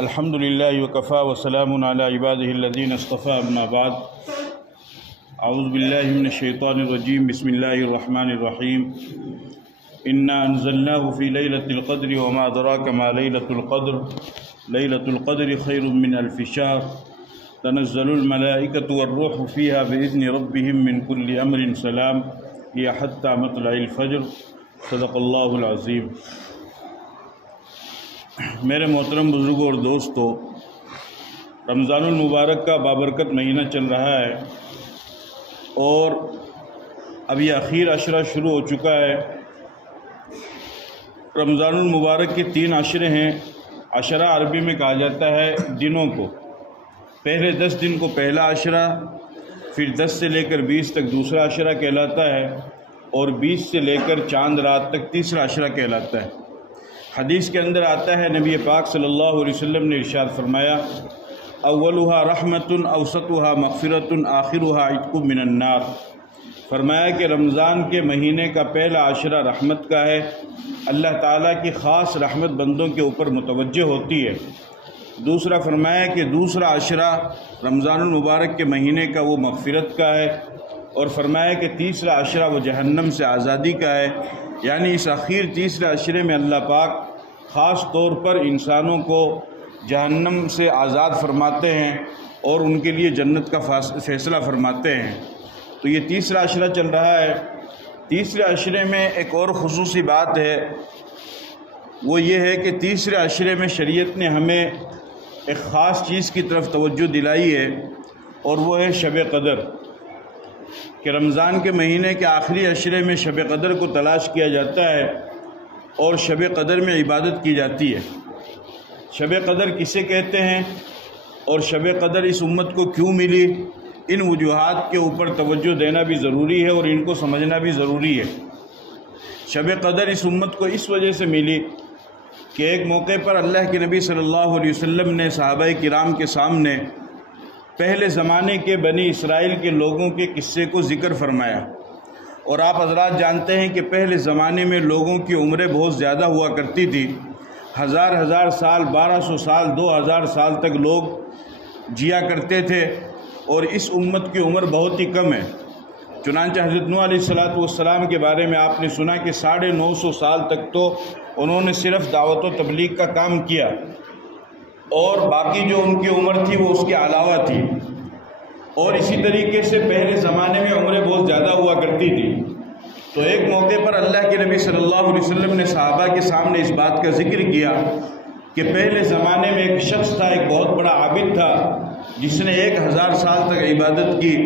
الحمد لله وكفى وسلام على عباده الذين اصطفى أما بعد أعوذ بالله من الشيطان الرجيم بسم الله الرحمن الرحيم إنا أنزلناه في ليلة القدر وما أدراك ما ليلة القدر ليلة القدر خير من ألف شهر تنزل الملائكة والروح فيها بإذن ربهم من كل أمر سلام هي حتى مطلع الفجر صدق اللہ العظیم۔ میرے محترم بزرگوں اور دوستو، رمضان المبارک کا بابرکت مہینہ چل رہا ہے اور اب یہ اخیر عشرہ شروع ہو چکا ہے۔ رمضان المبارک کے 3 عشرے ہیں۔ عشرہ عربی میں کہا جاتا ہے دنوں کو۔ پہلے 10 دن کو پہلا عشرہ، پھر 10 سے لے کر 20 تک دوسرا عشرہ کہلاتا ہے اور 20 سے لے کر چاند رات تک تیسرا عشرہ کہلاتا ہے۔ حدیث کے اندر آتا ہے، نبی پاک صلی اللہ علیہ وسلم نے ارشاد فرمایا، اولها رحمت اوسطها مغفرت آخرها عتق من النار۔ فرمایا کہ رمضان کے مہینے کا پہلا عشرہ رحمت کا ہے، اللہ تعالیٰ کی خاص رحمت بندوں کے اوپر متوجہ ہوتی ہے۔ دوسرا فرمایا کہ دوسرا عشرہ رمضان المبارک کے مہینے کا وہ مغفرت کا ہے، اور فرمایا کہ تیسرا عشرہ وہ جہنم سے آزادی کا ہے۔ یعنی اس اخیر تیسرے عشرے میں اللہ پاک خاص طور پر انسانوں کو جہنم سے آزاد فرماتے ہیں اور ان کے لیے جنت کا فیصلہ فرماتے ہیں۔ تو یہ تیسرا عشرہ چل رہا ہے۔ تیسرے عشرے میں ایک اور خصوصی بات ہے، وہ یہ ہے کہ تیسرے عشرے میں شریعت نے ہمیں ایک خاص چیز کی طرف توجہ دلائی ہے، اور وہ ہے شب قدر، کہ رمضان کے مہینے کے آخری عشرے میں شب قدر کو تلاش کیا جاتا ہے اور شب قدر میں عبادت کی جاتی ہے۔ شب قدر کسے کہتے ہیں اور شب قدر اس امت کو کیوں ملی، ان وجوہات کے اوپر توجہ دینا بھی ضروری ہے اور ان کو سمجھنا بھی ضروری ہے۔ شب قدر اس امت کو اس وجہ سے ملی کہ ایک موقع پر اللہ کے نبی صلی اللہ علیہ وسلم نے صحابہ کرام کے سامنے پہلے زمانے کے بنی اسرائیل کے لوگوں کے قصے کو ذکر فرمایا۔ اور آپ حضرات جانتے ہیں کہ پہلے زمانے میں لوگوں کی عمریں بہت زیادہ ہوا کرتی تھی، ہزار سال، 1200 سال، 2000 سال تک لوگ جیا کرتے تھے، اور اس امت کی عمر بہت ہی کم ہے۔ چنانچہ حضرت نوح علیہ السلام کے بارے میں آپ نے سنا کہ 950 سال تک تو انہوں نے صرف دعوت و تبلیغ کا کام کیا، اور باقی جو ان کی عمر تھی وہ اس کے علاوہ تھی۔ اور اسی طریقے سے پہلے زمانے میں عمریں بہت زیادہ ہوا کرتی تھی۔ تو ایک موقع پر اللہ کے نبی صلی اللہ علیہ وسلم نے صحابہ کے سامنے اس بات کا ذکر کیا کہ پہلے زمانے میں ایک شخص تھا، ایک بہت بڑا عابد تھا، جس نے 1000 سال تک عبادت کی۔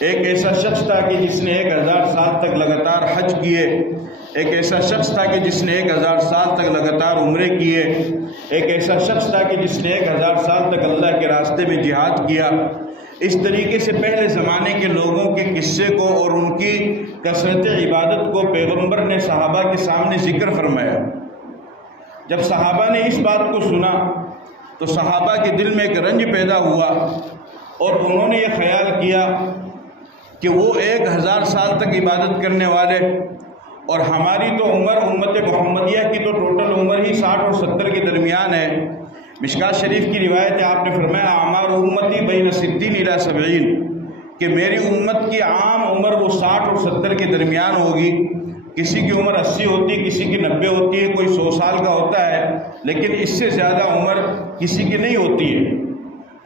ایک ایسا شخص تھا کہ جس نے 1000 سال تک لگاتار حج کیے۔ ایک ایسا شخص تھا کہ جس نے 1000 سال تک لگاتار عمرے کیے۔ ایک ایسا شخص تھا کہ جس نے 1000 سال تک اللہ کے راستے میں جہاد کیا۔ اس طریقے سے پہلے زمانے کے لوگوں کے قصے کو اور ان کی کثرت عبادت کو پیغمبر نے صحابہ کے سامنے ذکر فرمایا۔ جب صحابہ نے اس بات کو سنا تو صحابہ کے دل میں ایک رنج پیدا ہوا، اور انہوں نے یہ خیال کیا کہ وہ 1000 سال تک عبادت کرنے والے، اور ہماری تو عمر امت محمدیہ کی تو ٹوٹل عمر ہی 60 اور 70 کے درمیان ہے۔ مشکات شریف کی روایت ہے، آپ نے فرمایا اعمار امتی بین 60 الی 70، کہ میری امت کی عام عمر وہ 60 اور 70 کے درمیان ہوگی۔ کسی کی عمر 80 ہوتی ہے، کسی کی 90 ہوتی ہے، کوئی 100 سال کا ہوتا ہے، لیکن اس سے زیادہ عمر کسی کی نہیں ہوتی ہے۔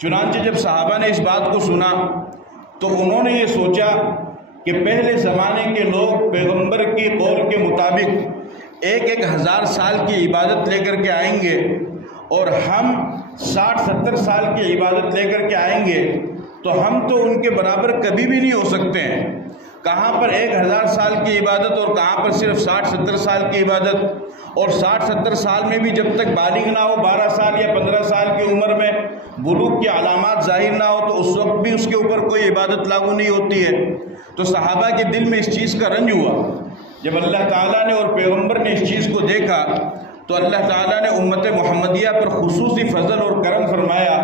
چنانچہ جب صحابہ نے اس بات کو سنا تو انہوں نے یہ سوچا کہ پہلے زمانے کے لوگ پیغمبر کی قول کے مطابق 1000 سال کی عبادت لے کر کے آئیں گے، اور ہم 60-70 سال کی عبادت لے کر کے آئیں گے، تو ہم تو ان کے برابر کبھی بھی نہیں ہو سکتے ہیں۔ کہاں پر 1000 سال کی عبادت اور کہاں پر صرف 60-70 سال کی عبادت، اور 60-70 سال میں بھی جب تک بالغ نہ ہو، 12 سال یا 15 سال کی عمر میں بلوغ کی علامات ظاہر نہ ہو، تو اس وقت بھی اس کے اوپر کوئی عبادت لاگو نہیں ہوتی ہے۔ تو صحابہ کے دل میں اس چیز کا رنج ہوا۔ جب اللہ تعالیٰ نے اور پیغمبر نے اس چیز کو دیکھا تو اللہ تعالیٰ نے امت محمدیہ پر خصوصی فضل اور کرم فرمایا،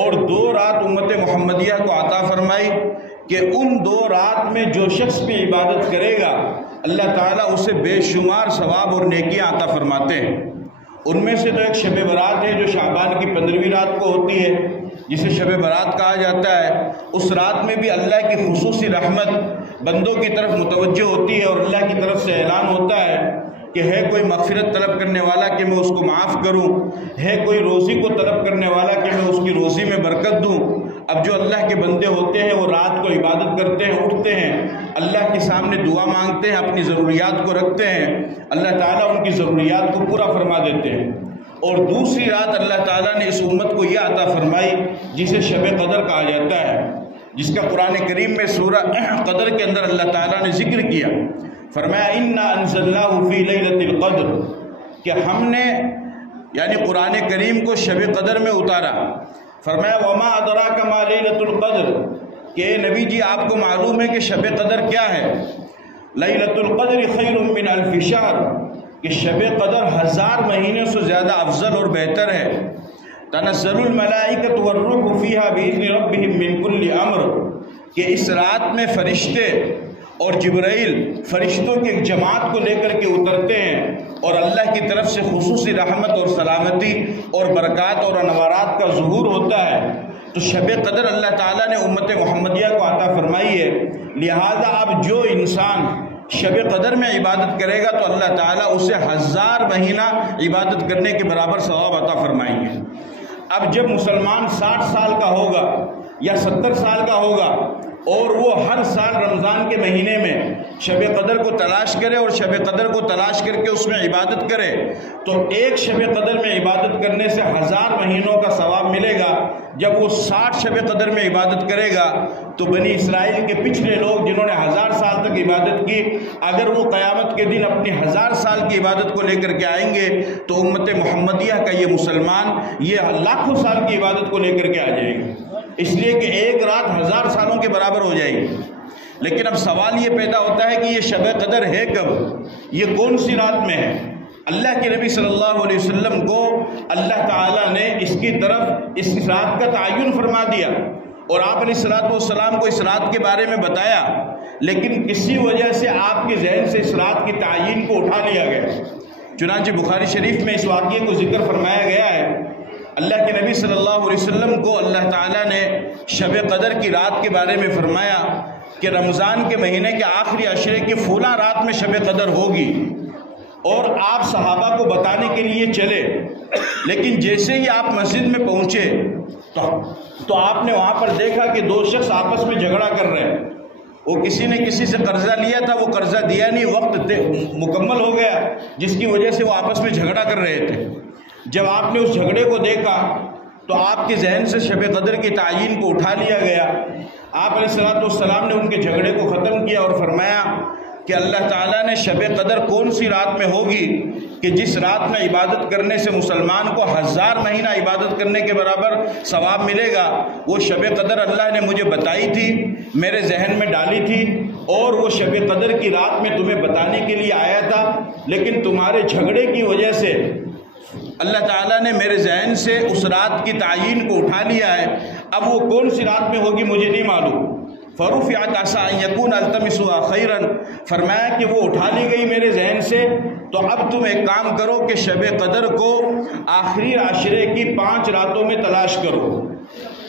اور 2 رات امت محمدیہ کو عطا فرمائی کہ ان 2 رات میں جو شخص بھی عبادت کرے گا اللہ تعالیٰ اسے بے شمار ثواب اور نیکیاں عطا فرماتے ہیں۔ ان میں سے تو ایک شب برات ہے جو شعبان کی 15ویں رات کو ہوتی ہے، جسے شب برات کہا جاتا ہے۔ اس رات میں بھی اللہ کی خصوصی رحمت بندوں کی طرف متوجہ ہوتی ہے اور اللہ کی طرف سے اعلان ہوتا ہے کہ ہے کوئی مغفرت طلب کرنے والا کہ میں اس کو معاف کروں، ہے کوئی روزی کو طلب کرنے والا کہ میں اس کی روزی میں برکت دوں۔ اب جو اللہ کے بندے ہوتے ہیں وہ رات کو عبادت کرتے ہیں، اٹھتے ہیں، اللہ کے سامنے دعا مانگتے ہیں، اپنی ضروریات کو رکھتے ہیں، اللہ تعالیٰ ان کی ضروریات کو پورا فرما دیتے ہیں۔ اور دوسری رات اللہ تعالیٰ نے اس امت کو یہ عطا فرمائی جسے شب قدر کہا جاتا ہے، جس کا قرآن کریم میں سورہ قدر کے اندر اللہ تعالیٰ نے ذکر کیا۔ فرمایا انا انزلناہ فی لیلۃ القدر، کہ ہم نے یعنی قرآن کریم کو شب قدر میں اتارا۔ فرمایا وما ادراک ما لیلۃ القدر، کہ اے نبی جی آپ کو معلوم ہے کہ شب قدر کیا ہے؟ لیلۃ القدر خیر من الف شہر، کہ شب قدر 1000 مہینے سے زیادہ افضل اور بہتر ہے۔ تنزل الملائکۃ والروح فیہا باذن ربہم من کل امر، کہ اس رات میں فرشتے اور جبرائیل فرشتوں کی ایک جماعت کو لے کر کے اترتے ہیں اور اللہ کی طرف سے خصوصی رحمت اور سلامتی اور برکات اور انوارات کا ظہور ہوتا ہے۔ تو شب قدر اللہ تعالیٰ نے امت محمدیہ کو عطا فرمائی ہے، لہذا اب جو انسان شب قدر میں عبادت کرے گا تو اللہ تعالیٰ اسے 1000 مہینہ عبادت کرنے کے برابر ثواب عطا فرمائیں گے۔ اب جب مسلمان 60 سال کا ہوگا یا 70 سال کا ہوگا اور وہ ہر سال رمضان کے مہینے میں شب قدر کو تلاش کرے اور شب قدر کو تلاش کر کے اس میں عبادت کرے تو ایک شب قدر میں عبادت کرنے سے 1000 مہینوں کا ثواب ملے گا۔ جب وہ 60 شب قدر میں عبادت کرے گا تو بنی اسرائیل کے پچھلے لوگ جنہوں نے 1000 سال تک عبادت کی، اگر وہ قیامت کے دن اپنی 1000 سال کی عبادت کو لے کر کے آئیں گے تو امت محمدیہ کا یہ مسلمان یہ لاکھوں سال کی عبادت کو لے کر کے آ جائے گا، اس لیے کہ ایک رات 1000 سالوں کے برابر ہو جائے گی۔ لیکن اب سوال یہ پیدا ہوتا ہے کہ یہ شب قدر ہے کب، یہ کون سی رات میں ہے؟ اللہ کے نبی صلی اللہ علیہ وسلم کو اللہ تعالیٰ نے اس کی طرف اس رات کا تعین فرما دیا اور آپ علیہ السلام کو اس رات کے بارے میں بتایا، لیکن کسی وجہ سے آپ کے ذہن سے اس رات کی تعین کو اٹھا لیا گیا۔ چنانچہ بخاری شریف میں اس واقعے کو ذکر فرمایا گیا ہے، اللہ کے نبی صلی اللہ علیہ وسلم کو اللہ تعالیٰ نے شب قدر کی رات کے بارے میں فرمایا کہ رمضان کے مہینے کے آخری عشرے کی فلاں رات میں شب قدر ہوگی، اور آپ صحابہ کو بتانے کے لیے چلے، لیکن جیسے ہی آپ مسجد میں پہنچے تو آپ نے وہاں پر دیکھا کہ 2 شخص آپس میں جھگڑا کر رہے ہیں۔ وہ کسی نے کسی سے قرضہ لیا تھا، وہ قرضہ دیا نہیں، وقت مکمل ہو گیا جس کی وجہ سے وہ آپس میں جھگڑا کر رہے تھے۔ جب آپ نے اس جھگڑے کو دیکھا تو آپ کے ذہن سے شب قدر کی تعین کو اٹھا لیا گیا۔ آپ علیہ السلام نے ان کے جھگڑے کو ختم کیا اور فرمایا کہ اللہ تعالیٰ نے شب قدر کون سی رات میں ہوگی کہ جس رات میں عبادت کرنے سے مسلمان کو 1000 مہینہ عبادت کرنے کے برابر ثواب ملے گا، وہ شب قدر اللہ نے مجھے بتائی تھی، میرے ذہن میں ڈالی تھی، اور وہ شب قدر کی رات میں تمہیں بتانے کے لیے آیا تھا، لیکن تمہارے جھگڑے کی وجہ سے اللہ تعالیٰ نے میرے ذہن سے اس رات کی تعین کو اٹھا لیا ہے۔ اب وہ کون سی رات میں ہوگی مجھے نہیں معلوم۔ فرفعت عسى ان يكون التمسوا خيرا، فرمایا کہ وہ اٹھا لی گئی میرے ذہن سے، تو اب تم ایک کام کرو کہ شب قدر کو آخری عشرے کی 5 راتوں میں تلاش کرو،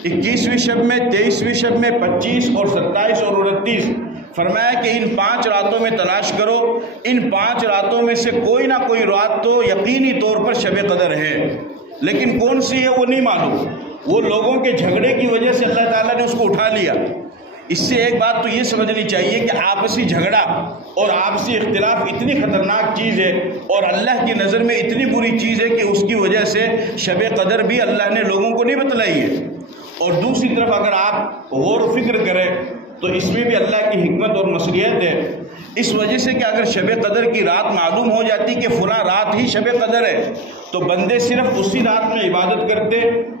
21ویں شب میں، 23ویں شب میں، 25 اور 27 اور 29۔ فرمایا کہ ان 5 راتوں میں تلاش کرو، ان 5 راتوں میں سے کوئی نہ کوئی رات تو یقینی طور پر شب قدر ہے، لیکن کون سی ہے وہ نہیں معلوم۔ وہ لوگوں کے جھگڑے کی وجہ سے اللہ تعالیٰ نے اس کو اٹھا لیا۔ اس سے ایک بات تو یہ سمجھنی چاہیے کہ آپسی جھگڑا اور آپسی اختلاف اتنی خطرناک چیز ہے اور اللہ کی نظر میں اتنی بری چیز ہے کہ اس کی وجہ سے شب قدر بھی اللہ نے لوگوں کو نہیں بتلائی ہے۔ اور دوسری طرف اگر آپ غور و فکر کریں تو اس میں بھی اللہ کی حکمت اور مصلحت ہے، اس وجہ سے کہ اگر شب قدر کی رات معلوم ہو جاتی کہ فلاں رات ہی شب قدر ہے تو بندے صرف اسی رات میں عبادت کرتے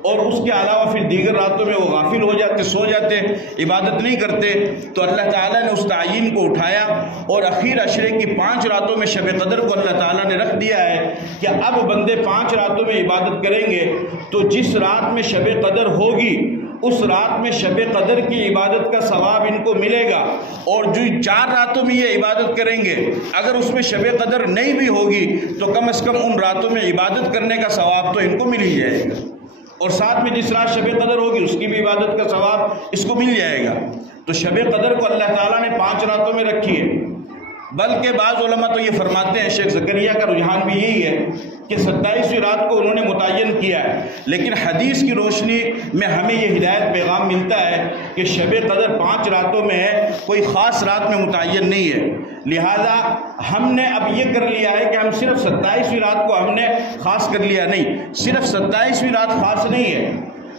اور اس کے علاوہ پھر دیگر راتوں میں وہ غافل ہو جاتے، سو جاتے، عبادت نہیں کرتے۔ تو اللہ تعالیٰ نے اس تعین کو اٹھایا اور اخیر عشرے کی 5 راتوں میں شب قدر کو اللہ تعالیٰ نے رکھ دیا ہے کہ اب بندے 5 راتوں میں عبادت کریں گے، تو جس رات میں شب قدر ہوگی اس رات میں شب قدر کی عبادت کا ثواب ان کو ملے گا، اور جو 4 راتوں میں یہ عبادت کریں گے اگر اس میں شب قدر نہیں بھی ہوگی تو کم از کم ان راتوں میں عبادت کرنے کا ثواب تو ان کو مل ہی جائے گا، اور ساتھ میں جس رات شب قدر ہوگی اس کی بھی عبادت کا ثواب اس کو مل جائے گا۔ تو شب قدر کو اللہ تعالیٰ نے 5 راتوں میں رکھی ہے، بلکہ بعض علماء تو یہ فرماتے ہیں، شیخ زکریا کا رجحان بھی یہی ہے کہ 27ویں رات کو انہوں نے متعین کیا ہے، لیکن حدیث کی روشنی میں ہمیں یہ ہدایت پیغام ملتا ہے کہ شب قدر 5 راتوں میں ہے، کوئی خاص رات میں متعین نہیں ہے۔ لہذا ہم نے اب یہ کر لیا ہے کہ ہم صرف 27ویں رات کو ہم نے خاص کر لیا، نہیں، صرف 27ویں رات خاص نہیں ہے،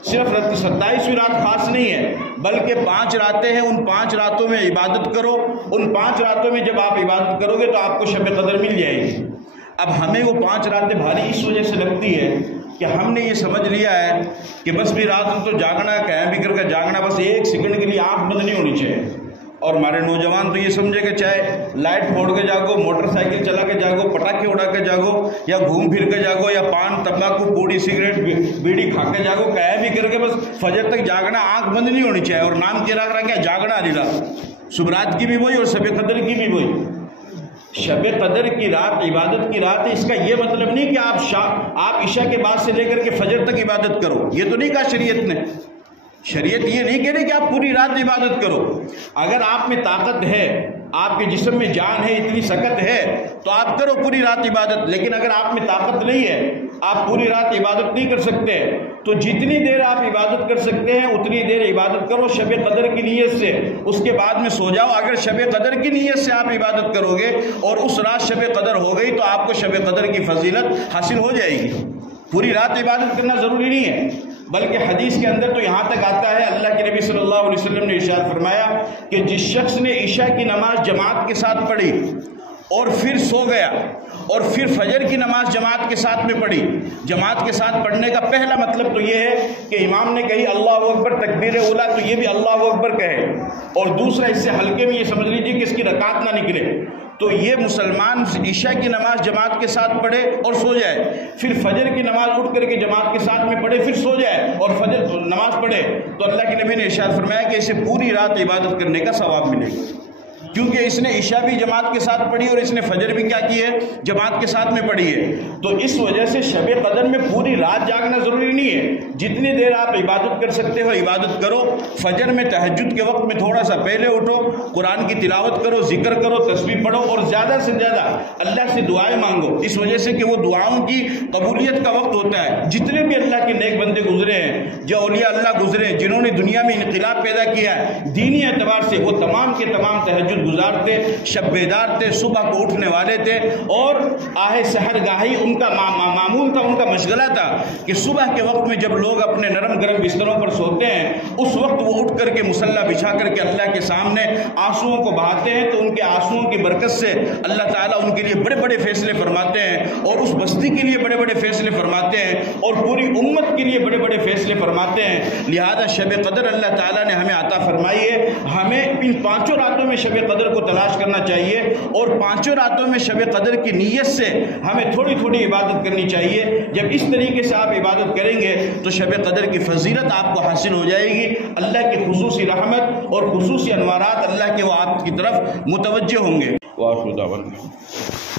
صرف 27ویں رات خاص نہیں ہے، بلکہ 5 راتیں ہیں، ان 5 راتوں میں عبادت کرو، ان 5 راتوں میں جب آپ عبادت کرو گے تو آپ کو شب قدر مل جائے گی۔ اب ہمیں وہ 5 راتیں بھاری اس وجہ سے لگتی ہے کہ ہم نے یہ سمجھ لیا ہے کہ بس بھی رات میں تو جاگنا ہے، قیام بھی کر کے جاگنا، بس 1 سیکنڈ کے لیے آنکھ بند نہیں ہونی چاہیے۔ اور ہمارے نوجوان تو یہ سمجھے کہ چاہے لائٹ پھوڑ کے جاگو، موٹر سائیکل چلا کے جاگو، پٹاخے اڑا کے جاگو، یا گھوم پھر کے جاگو، یا پان تمباکو پوڑی سگریٹ بیڑی کھا کے جاگو، قیام بھی کر کے بس فجر تک جاگنا، آنکھ بند نہیں ہونی چاہیے، اور نام کیا رکھ رہا کیا جاگنا علی رات، صبح رات کی بھی وہی اور شب قدر کی بھی وہی۔ شب قدر کی رات عبادت کی رات ہے، اس کا یہ مطلب نہیں کہ آپ عشاء کے بعد سے لے کر کے فجر تک عبادت کرو، یہ تو نہیں کہا شریعت نے۔ شریعت یہ نہیں کہہ رہی کہ آپ پوری رات عبادت کرو۔ اگر آپ میں طاقت ہے، آپ کے جسم میں جان ہے، اتنی سکت ہے تو آپ کرو پوری رات عبادت، لیکن اگر آپ میں طاقت نہیں ہے، آپ پوری رات عبادت نہیں کر سکتے، تو جتنی دیر آپ عبادت کر سکتے ہیں اتنی دیر عبادت کرو شب قدر کی نیت سے، اس کے بعد میں سو جاؤ۔ اگر شب قدر کی نیت سے آپ عبادت کرو گے اور اس رات شب قدر ہو گئی تو آپ کو شب قدر کی فضیلت حاصل ہو جائے گی۔ پوری رات عبادت کرنا ضروری نہیں ہے، بلکہ حدیث کے اندر تو یہاں تک آتا ہے، اللہ کے نبی صلی اللہ علیہ وسلم نے ارشاد فرمایا کہ جس شخص نے عشاء کی نماز جماعت کے ساتھ پڑھی اور پھر سو گیا، اور پھر فجر کی نماز جماعت کے ساتھ میں پڑھی، جماعت کے ساتھ پڑھنے کا پہلا مطلب تو یہ ہے کہ امام نے کہی اللہ اکبر تکبیر اولا تو یہ بھی اللہ اکبر کہے، اور دوسرا اس سے ہلکے میں یہ سمجھ لیجیے کہ اس کی رکعت نہ نکلے، تو یہ مسلمان عشاء کی نماز جماعت کے ساتھ پڑھے اور سو جائے، پھر فجر کی نماز اٹھ کر کے جماعت کے ساتھ میں پڑھے پھر سو جائے اور فجر نماز پڑھے، تو اللہ کے نبی نے ارشاد فرمایا کہ اسے پوری رات عبادت کرنے کا ثواب ملے گا، کیونکہ اس نے عشاء بھی جماعت کے ساتھ پڑھی اور اس نے فجر بھی کیا کی ہے، جماعت کے ساتھ میں پڑھی ہے۔ تو اس وجہ سے شب قدر میں پوری رات جاگنا ضروری نہیں ہے، جتنی دیر آپ عبادت کر سکتے ہو عبادت کرو۔ فجر میں تہجد کے وقت میں تھوڑا سا پہلے اٹھو، قرآن کی تلاوت کرو، ذکر کرو، تسبیح پڑھو، اور زیادہ سے زیادہ اللہ سے دعائیں مانگو، اس وجہ سے کہ وہ دعاؤں کی قبولیت کا وقت ہوتا ہے۔ جتنے بھی اللہ کے نیک بندے گزرے ہیں، جو اولیاء اللہ گزرے ہیں، جنہوں نے دنیا میں انقلاب پیدا کیا ہے دینی اعتبار سے، وہ تمام کے تمام تہجد گزارتے، شب بیدار تھے، صبح کو اٹھنے والے تھے، اور آہ سحر گاہی ان کا معمول تھا، ان کا مشغلہ تھا کہ صبح کے وقت میں جب لوگ اپنے نرم گرم بستروں پر سوتے ہیں اس وقت وہ اٹھ کر کے مصلی بچھا کر کے اللہ کے سامنے آنسوؤں کو بہاتے ہیں، تو ان کے آنسوؤں کی برکت سے اللہ تعالیٰ ان کے لیے بڑے بڑے فیصلے فرماتے ہیں، اور اس بستی کے لیے بڑے بڑے فیصلے فرماتے ہیں، اور پوری امت کے لیے بڑے بڑے فیصلے فرماتے ہیں۔ لہذا شب قدر اللہ تعالیٰ نے ہمیں عطا فرمائی ہے، ہمیں ان 5 راتوں میں شب قدر کو تلاش کرنا چاہیے، اور 5 راتوں میں شب قدر کی نیت سے ہمیں تھوڑی تھوڑی عبادت کرنی چاہیے۔ جب اس طریقے سے آپ عبادت کریں گے تو شب قدر کی فضیلت آپ کو حاصل ہو جائے گی، اللہ کی خصوصی رحمت اور خصوصی انوارات اللہ کے وہ آپ کی طرف متوجہ ہوں گے۔ وآخر دعوانا